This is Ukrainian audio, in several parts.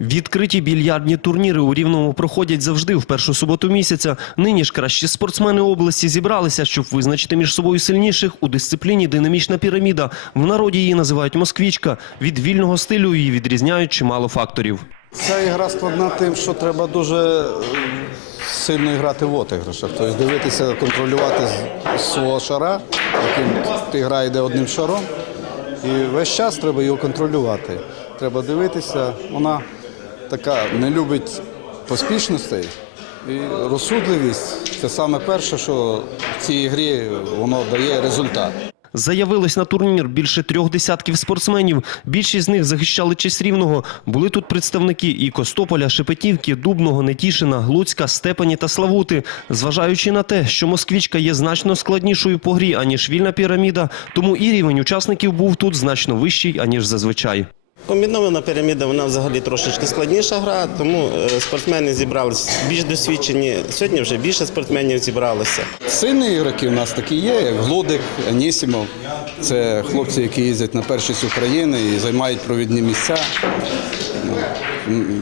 Відкриті більярдні турніри у Рівному проходять завжди в першу суботу місяця. Нині ж кращі спортсмени області зібралися, щоб визначити між собою сильніших у дисципліні динамічна піраміда. В народі її називають москвічка. Від вільного стилю її відрізняють чимало факторів. Ця ігра складна тим, що треба дуже е, сильно грати в отиграшах. Тобто дивитися, контролювати свого шара, яким ти гра йде одним шаром. І весь час треба його контролювати. Треба дивитися. Вона така не любить поспішностей. І розсудливість це саме перше, що в цій грі воно дає результат. Заявилось на турнір більше трьох десятків спортсменів. Більшість з них захищали честь рівного. Були тут представники і Костополя, Шепетівки, Дубного, Нетішина, Глуцька, Степані та Славути. Зважаючи на те, що москвічка є значно складнішою по грі, аніж вільна піраміда, тому і рівень учасників був тут значно вищий, аніж зазвичай. Комбінована піраміда, вона взагалі трошечки складніша гра, тому е, спортсмени зібралися більш досвідчені. Сьогодні вже більше спортсменів зібралося. Сильні ігроки в нас такі є, як Глудик, Анісімов. Це хлопці, які їздять на першість України і займають провідні місця,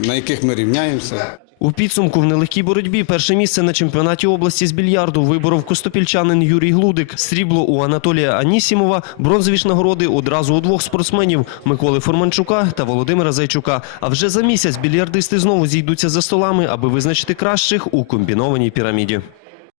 на яких ми рівняємося. У підсумку в нелегкій боротьбі перше місце на чемпіонаті області з більярду виборов костопільчанин Юрій Глудик, срібло у Анатолія Анісімова, бронзові ж нагороди одразу у двох спортсменів – Миколи Форманчука та Володимира Зайчука. А вже за місяць більярдисти знову зійдуться за столами, аби визначити кращих у комбінованій піраміді.